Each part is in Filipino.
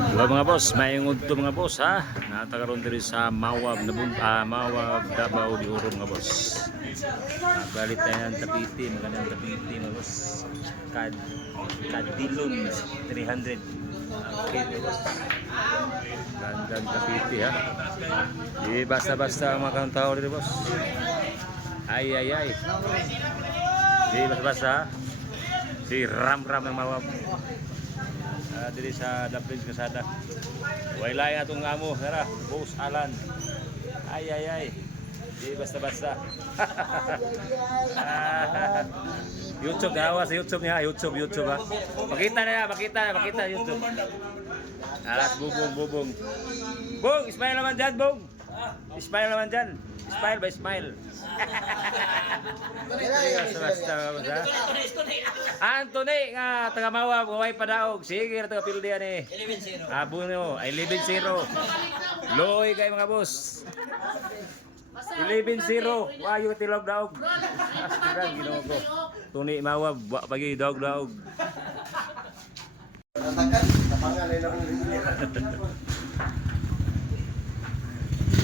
Hello mga boss, mayungod to mga boss ha. Natagaroon diri sa Mawab na Mawab Davao de Oro mga boss. Galit tayo ng tapiti, magandang tapiti mga boss. Kadilon 300. Okay mga boss. Gandang tapiti ha. Di basta-basta mga tao diri boss. Ay. Di basta-basta ha. Si Ram ng Mawab. Diri sa Daplins Kasada. Wailay atong amo, tara, Boss Alan. Ay. Di basta-basta. YouTube daw sa YouTube niya, YouTube ha. Makita YouTube. Alas bubong. Bong, smile naman dyan, Bong. Smile naman dyan. Smile by smile. Anthony nga taga Mawab, gaway padaog. Sige na taga pildian eh. 11-0. Abuno, ay 11-0. Loy kay mga boss. 11-0. Wayo tilog daog. Astigan Ginoo ko. Tuni Mawab, wa pagi daog.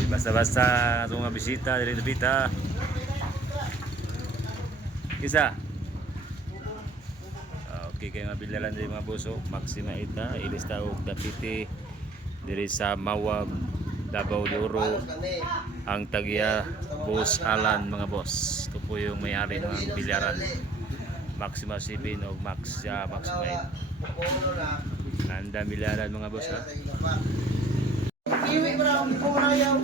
Basta-basta itong mga bisita dili dapita. Isa. Okay kayo nga bilaran diri mga boso, Maxima Ita, ilista og dapiti diri sa Mawab, Davao de Oro. Ang tagya Boss Alan mga boss. Ito po yung may-ari ng bilyaran. Maxima 7 o Maxima 8. Nanda bilyaran mga boss ha. Iwi mo na, hindi mo na ayaw.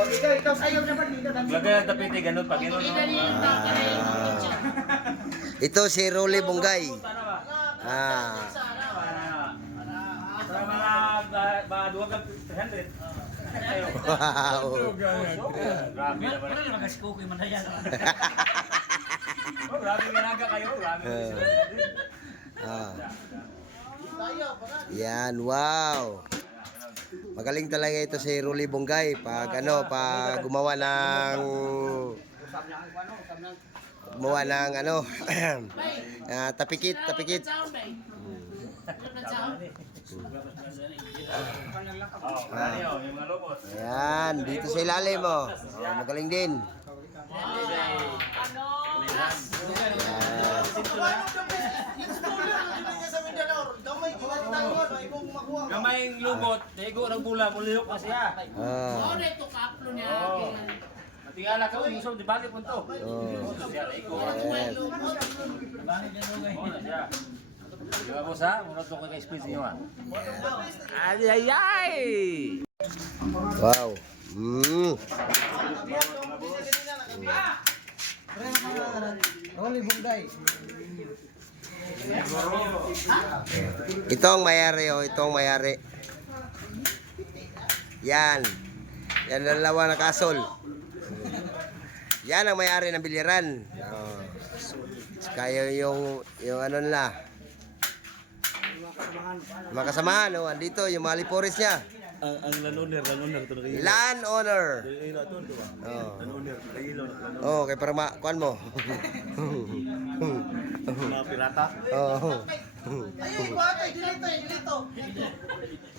Okay, ikaw ayaw naman dito. Lagay ang tapiti ganun pag gano'n. Ito si Rolly Bonggay. Para mga 200. Wow. Grabe naman. Mag-asikukoy man na yan. Grabe ganaga kayo. Yan, wow. Magaling talaga ito si Rolly Bonggay pag gumawa ng tapikit. Yan, dito sa ilalim mo. Magaling din. Gamayng lubot, tego ng bula, mulihok na siya. Ito kaplo niya. Tingala ka, gusto di balik mo to. Di ba boss ha? Muna to kay experience niyo ha. Ay! Wow. Rolly Bonggay. Ito ang mayari. Yan dalawa na kasol. Yan ang mayari ng bilyaran. Kaya yung ano nila. Makasamahan, andito yung maliporis niya. Ang landowner to kayo. Landowner. Okay, para kuan mo. Mga pirata.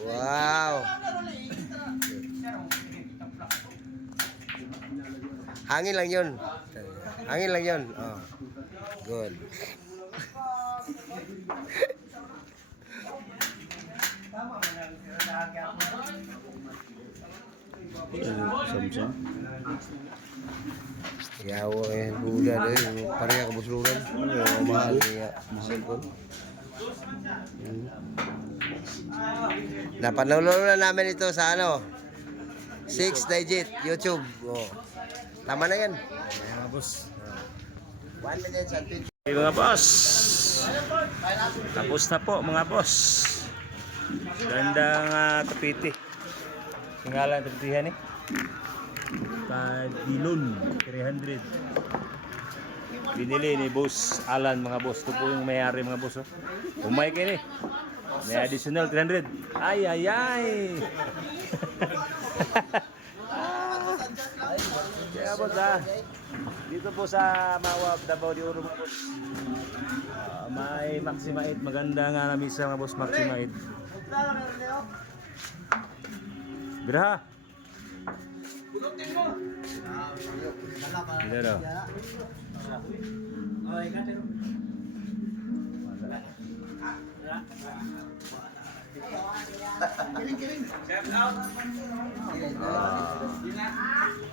Wow. Hangin lang 'yun. Good. Samsung. Yawa bulan pareha ka busluran. Mahal niya. Napanood na namin ito sa 6 digit YouTube. Tama na yan. Mga boss. 1 minute and 20. Okay, mga boss. Tapos na po mga boss. Gandang tapiti. Tingala ang tapitihan eh. Kadilon 300. Binili ni Boss Alan mga boss. Ito po yung may-ari mga boss. Umay kayo eh. May additional 300. Ay. Kaya boss ha. Dito po sa Mawab, Davao de Oro mga boss. may Maxima 8. Maganda nga na misa mga boss, Maxima 8. Bira. Hindi daw.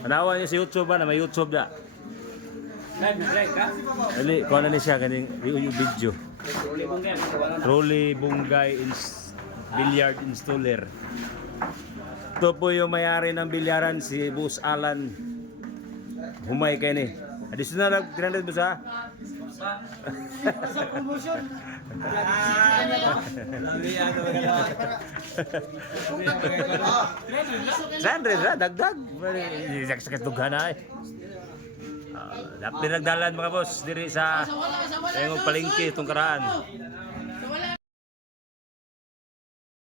Anawan niyo sa YouTube ba na may YouTube da? Dali, kung ano ni siya kaning yung video. Rolly Bungay Billiard Installer. Ito po yung mayari ng bilyaran, si Boss Alan. Humay kayo ni. Additional na 300 boss ha? Sa promotion. Sandre ha, dagdag. Sakit dughan na eh. Dapat dinagdalan mga boss diri sa yung palengke itong karaan.